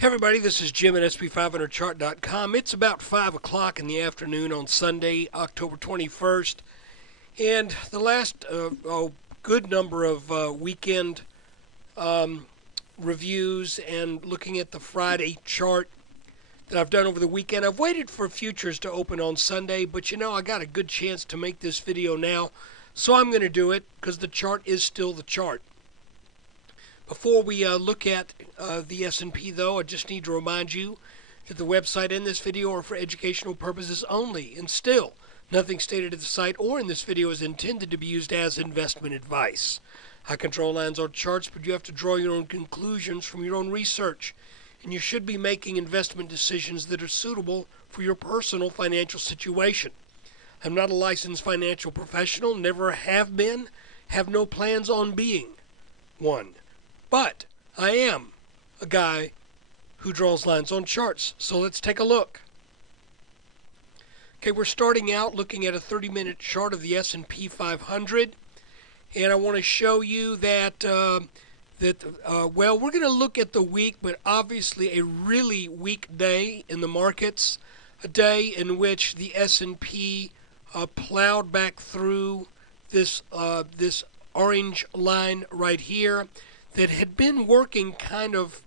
Hey everybody, this is Jim at SP500chart.com. It's about 5 o'clock in the afternoon on Sunday, October 21st, and the last good number of weekend reviews and looking at the Friday chart that I've done over the weekend. I've waited for futures to open on Sunday, but I got a good chance to make this video now, so I'm going to do it because the chart is still the chart. Before we look at the S&P, though, I just need to remind you that the website and this video are for educational purposes only, and still, nothing stated at the site or in this video is intended to be used as investment advice. I control lines on charts, but you have to draw your own conclusions from your own research, and you should be making investment decisions that are suitable for your personal financial situation. I'm not a licensed financial professional, never have been, have no plans on being one. But I am a guy who draws lines on charts, so let's take a look. Okay, we're starting out looking at a 30-minute chart of the S&P 500, and I want to show you that, we're going to look at the week, but obviously a really weak day in the markets, a day in which the S&P plowed back through this orange line right here, that had been working kind of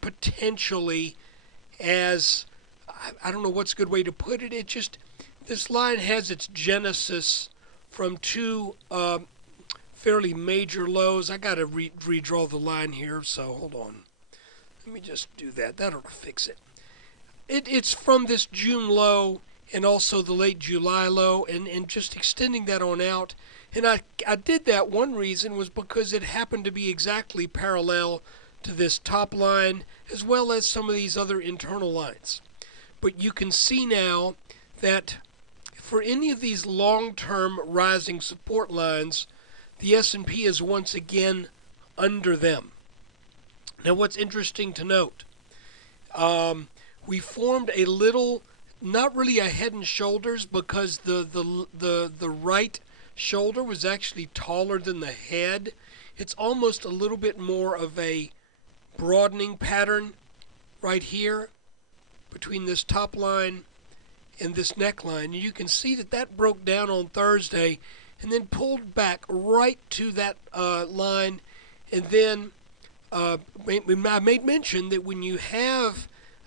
potentially as, I don't know what's a good way to put it. This line has its genesis from two fairly major lows. I got to redraw the line here, so hold on. Let me just do that. That'll fix it. It's from this June low and also the late July low, and just extending that on out. And I did that, one reason was because it happened to be exactly parallel to this top line as well as some of these other internal lines. But you can see now that for any of these long-term rising support lines, the S&P is once again under them. Now what's interesting to note, we formed a little, not really a head and shoulders, because the right shoulder was actually taller than the head. It's almost a little bit more of a broadening pattern right here between this top line and this neckline. And you can see that broke down on Thursday and then pulled back right to that line. And then I made mention that when you have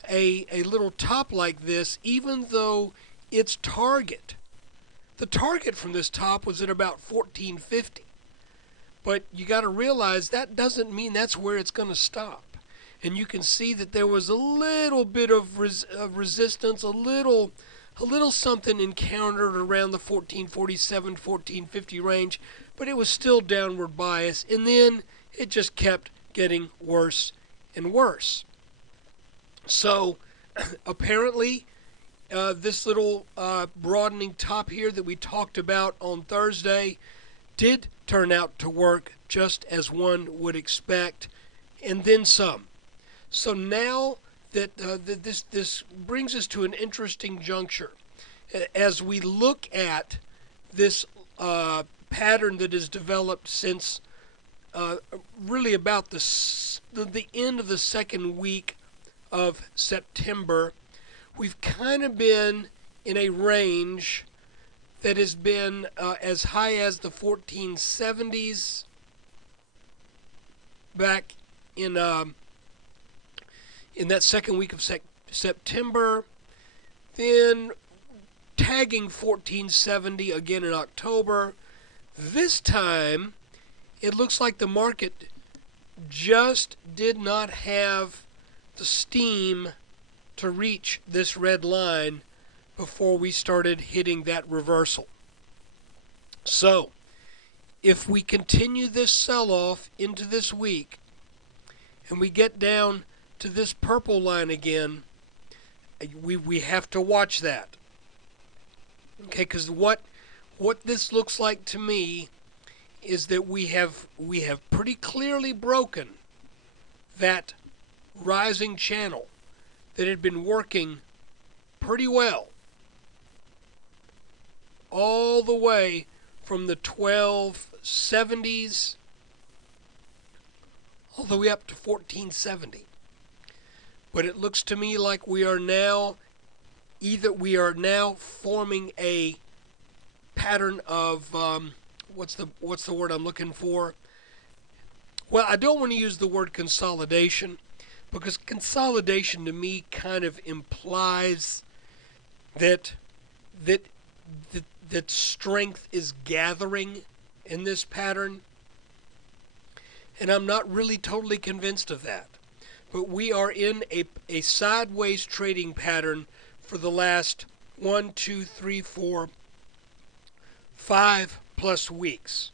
a little top like this, even though its target, the target from this top was at about 1450. But you got to realize that doesn't mean that's where it's going to stop. And you can see that there was a little bit of resistance, a little something encountered around the 1447, 1450 range, but it was still downward bias. And then it just kept getting worse and worse. So apparently, this little broadening top here that we talked about on Thursday did turn out to work just as one would expect, and then some. So now that this brings us to an interesting juncture. As we look at this pattern that has developed since really about the end of the second week of September, we've kind of been in a range that has been as high as the 1470s back in that second week of September, then tagging 1470 again in October. This time, it looks like the market just did not have the steam to reach this red line before we started hitting that reversal. So, if we continue this sell-off into this week and we get down to this purple line again, we have to watch that. Okay, because what this looks like to me is that we have pretty clearly broken that rising channel that had been working pretty well all the way from the 1270s all the way up to 1470. but it looks to me like we are now forming a pattern of what's the word I'm looking for? Well, I don't want to use the word consolidation, because consolidation to me kind of implies that that that strength is gathering in this pattern, and I'm not really totally convinced of that. But we are in a sideways trading pattern for the last 1, 2, 3, 4, 5 plus weeks.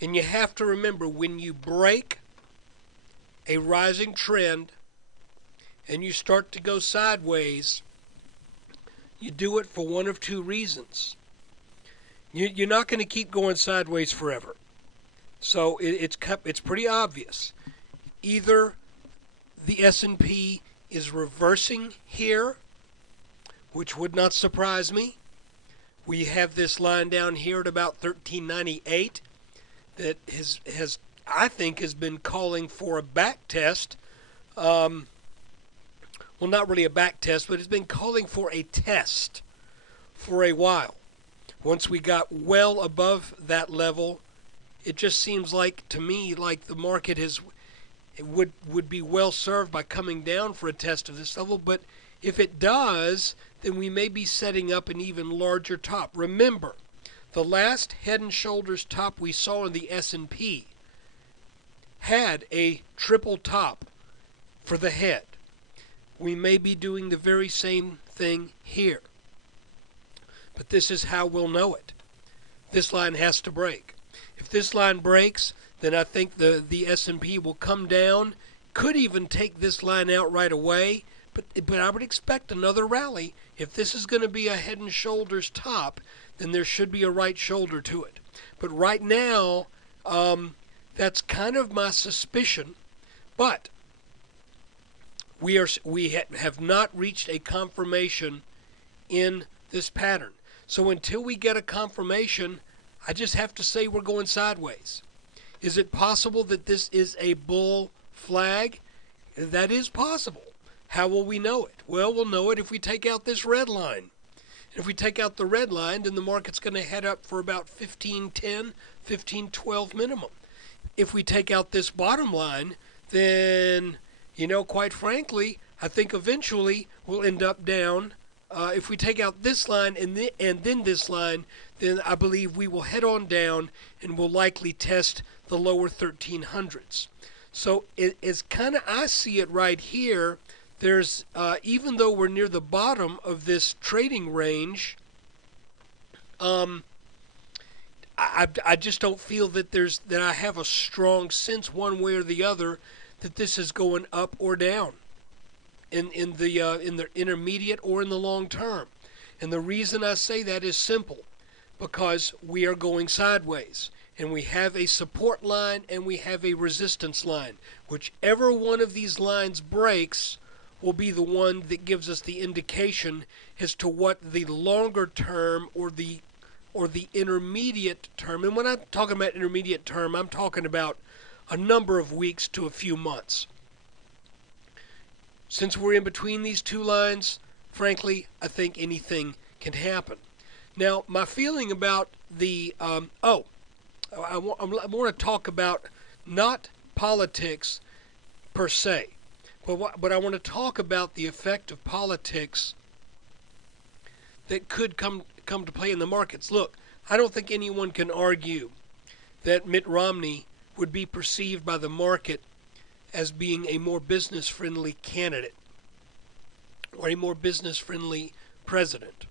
And you have to remember, when you break a rising trend and you start to go sideways, you do it for one of two reasons. You're not going to keep going sideways forever. So it's pretty obvious. Either the S&P is reversing here, which would not surprise me. We have this line down here at about 1398 that I think has been calling for a back test. Well, not really a back test, but it's been calling for a test for a while. Once we got well above that level, it just seems like, to me, like the market would be well served by coming down for a test of this level. But if it does, then we may be setting up an even larger top. Remember, the last head and shoulders top we saw in the S&P had a triple top for the head. We may be doing the very same thing here. But this is how we'll know it. This line has to break. If this line breaks, then I think the S&P will come down. Could even take this line out right away. But I would expect another rally. If this is going to be a head and shoulders top, then there should be a right shoulder to it. But right now, that's kind of my suspicion. But we have not reached a confirmation in this pattern. So until we get a confirmation, I just have to say we're going sideways. Is it possible that this is a bull flag? That is possible. How will we know it? Well, we'll know it if we take out this red line. If we take out the red line, then the market's going to head up for about 1510, 1512 minimum. If we take out this bottom line, then, quite frankly, I think eventually we'll end up down. If we take out this line and then this line, then I believe we will head on down and will likely test the lower 1300s. So it's kind of, I see it right here. There's even though we're near the bottom of this trading range, I just don't feel that I have a strong sense one way or the other that this is going up or down in the intermediate or in the long term. And the reason I say that is simple, because we are going sideways. And we have a support line and we have a resistance line. Whichever one of these lines breaks will be the one that gives us the indication as to what the longer term or the intermediate term, and when I'm talking about intermediate term, I'm talking about a number of weeks to a few months. Since we're in between these two lines, frankly, I think anything can happen. Now, my feeling about the I want to talk about not politics per se, but I want to talk about the effect of politics that could come to play in the markets. Look, I don't think anyone can argue that Mitt Romney would be perceived by the market as being a more business-friendly candidate or a more business-friendly president.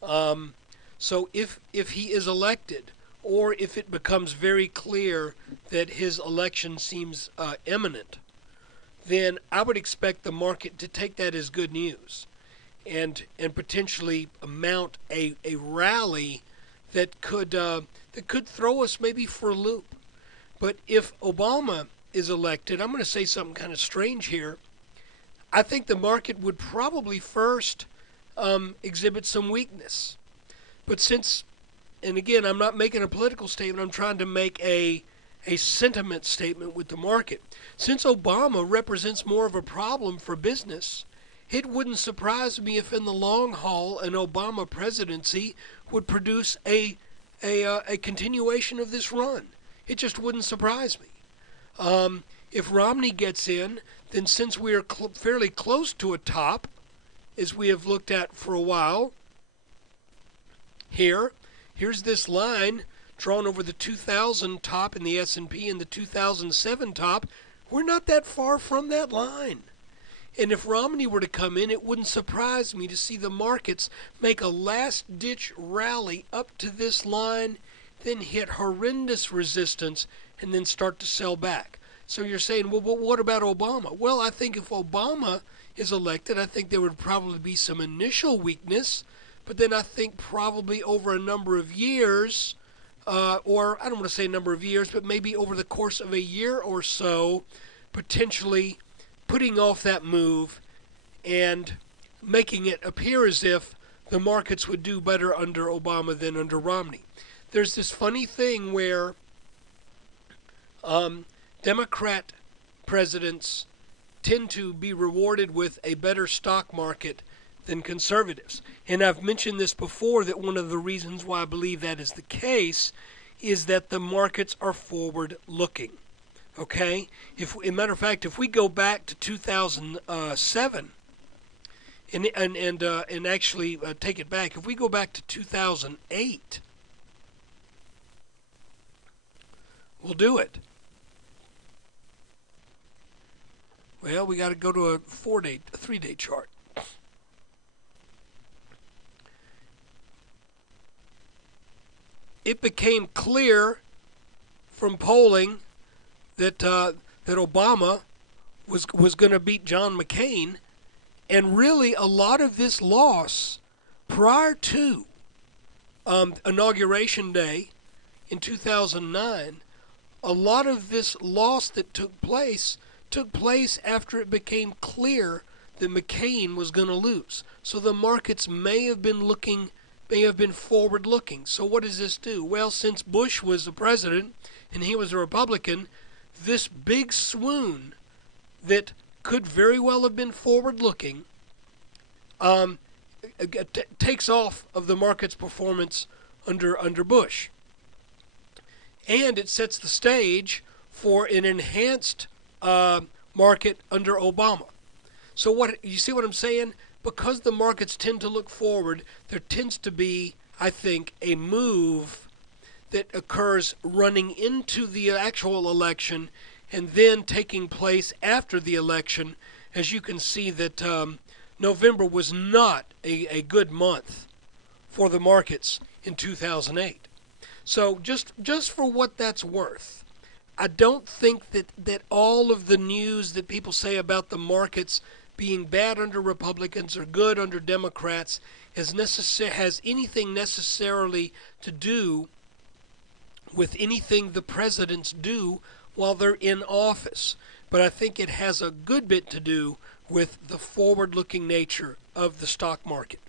So if he is elected, or if it becomes very clear that his election seems imminent, then I would expect the market to take that as good news and potentially mount a rally that could throw us maybe for a loop. But if Obama is elected, I'm going to say something kind of strange here. I think the market would probably first exhibit some weakness. But since, and again, I'm not making a political statement, I'm trying to make a a sentiment statement with the market. Since Obama represents more of a problem for business, it wouldn't surprise me if in the long haul an Obama presidency would produce a continuation of this run. It just wouldn't surprise me. If Romney gets in, then since we are fairly close to a top, as we have looked at for a while, here's this line drawn over the 2000 top in the S&P and the 2007 top. We're not that far from that line. And if Romney were to come in, it wouldn't surprise me to see the markets make a last-ditch rally up to this line, then hit horrendous resistance, and then start to sell back. So you're saying, well, but what about Obama? Well, I think if Obama is elected, I think there would probably be some initial weakness, but then I think probably over a number of years, or I don't want to say a number of years, but maybe over the course of a year or so, potentially putting off that move and making it appear as if the markets would do better under Obama than under Romney. There's this funny thing where Democrat presidents tend to be rewarded with a better stock market than conservatives. And I've mentioned this before, that one of the reasons why I believe that is the case is that the markets are forward-looking. Okay? As a matter of fact, if we go back to 2007, and actually take it back, if we go back to 2008, we'll do it. Well, we got to go to a 3-day chart. It became clear from polling that Obama was going to beat John McCain, and really a lot of this loss prior to Inauguration Day in 2009, a lot of this loss that took place after it became clear that McCain was going to lose. So the markets may have been forward-looking. So what does this do? Well, since Bush was the president and he was a Republican, this big swoon that could very well have been forward-looking takes off of the market's performance under Bush. And it sets the stage for an enhanced market under Obama. So what you see what I'm saying? Because the markets tend to look forward, there tends to be, I think, a move that occurs running into the actual election and then taking place after the election. As you can see that November was not a good month for the markets in 2008. So just for what that's worth, I don't think that all of the news that people say about the markets being bad under Republicans or good under Democrats has anything necessarily to do with anything the presidents do while they're in office. But I think it has a good bit to do with the forward-looking nature of the stock market.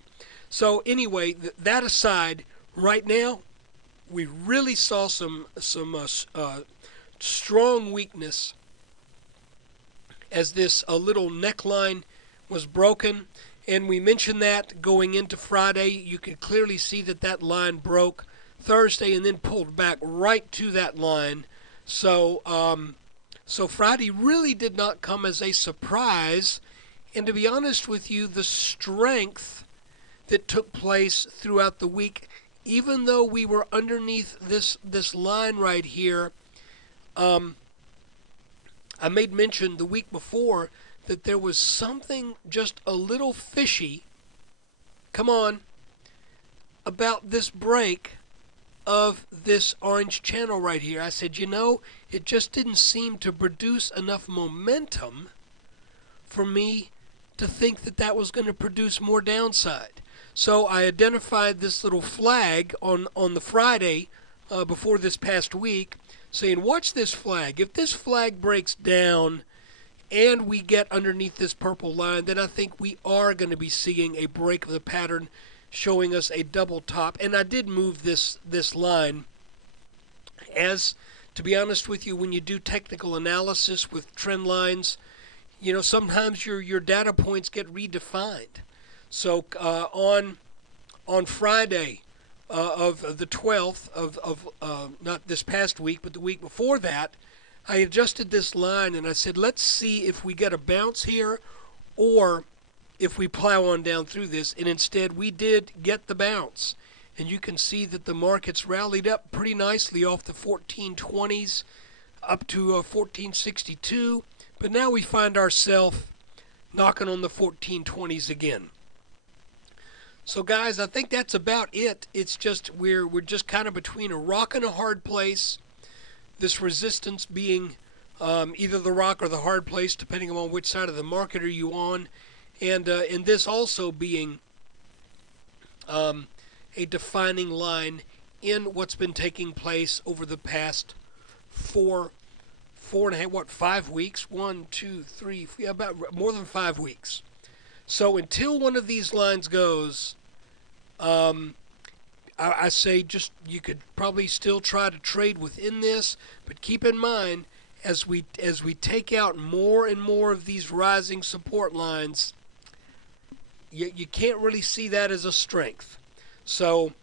So anyway, that aside, right now, we really saw some strong weakness as this little neckline was broken. And we mentioned that going into Friday. You could clearly see that line broke Thursday and then pulled back right to that line. So Friday really did not come as a surprise. And to be honest with you, the strength that took place throughout the week, even though we were underneath this line right here, I made mention the week before that there was something just a little fishy, about this break of this orange channel right here. I said, it just didn't seem to produce enough momentum for me to think that was going to produce more downside. So I identified this little flag on the Friday before this past week, saying, watch this flag. If this flag breaks down and we get underneath this purple line, then I think we are going to be seeing a break of the pattern, showing us a double top. And I did move this line as to be honest with you, when you do technical analysis with trend lines, you know, sometimes your data points get redefined. So on Friday of the 12th of not this past week, but the week before that, I adjusted this line and I said, let's see if we get a bounce here or if we plow on down through this. And instead, we did get the bounce. And you can see that the markets rallied up pretty nicely off the 1420s up to 1462. But now we find ourselves knocking on the 1420s again. So guys, I think that's about it. It's just we're just kind of between a rock and a hard place. This resistance being either the rock or the hard place, depending on which side of the market are you on, and this also being a defining line in what's been taking place over the past 5 weeks? 1, 2, 3, about more than 5 weeks. So until one of these lines goes, I say just you could probably still try to trade within this, but keep in mind as we take out more and more of these rising support lines, you can't really see that as a strength. So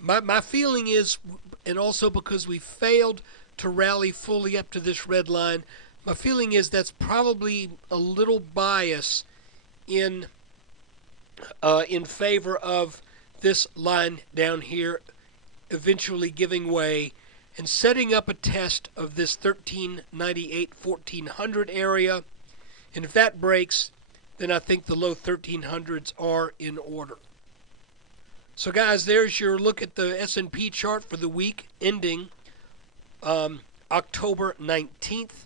my feeling is, and also because we failed to rally fully up to this red line, my feeling is that's probably a little bias in favor of this line down here eventually giving way and setting up a test of this 1398-1400 area. And if that breaks, then I think the low 1300s are in order. So guys, there's your look at the S&P chart for the week ending October 19th,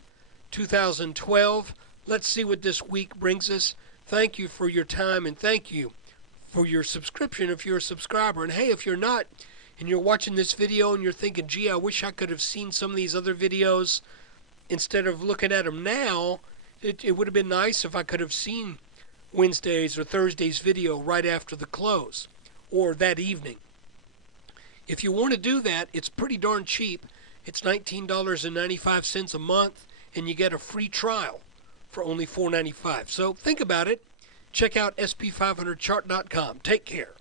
2012. Let's see what this week brings us. Thank you for your time, and thank you for your subscription if you're a subscriber. And hey, if you're not, and you're watching this video and you're thinking, gee, I wish I could have seen some of these other videos instead of looking at them now, it would have been nice if I could have seen Wednesday's or Thursday's video right after the close or that evening. If you want to do that, it's pretty darn cheap. It's $19.95 a month, and you get a free trial for only $4.95. So think about it. Check out sp500chart.com. Take care.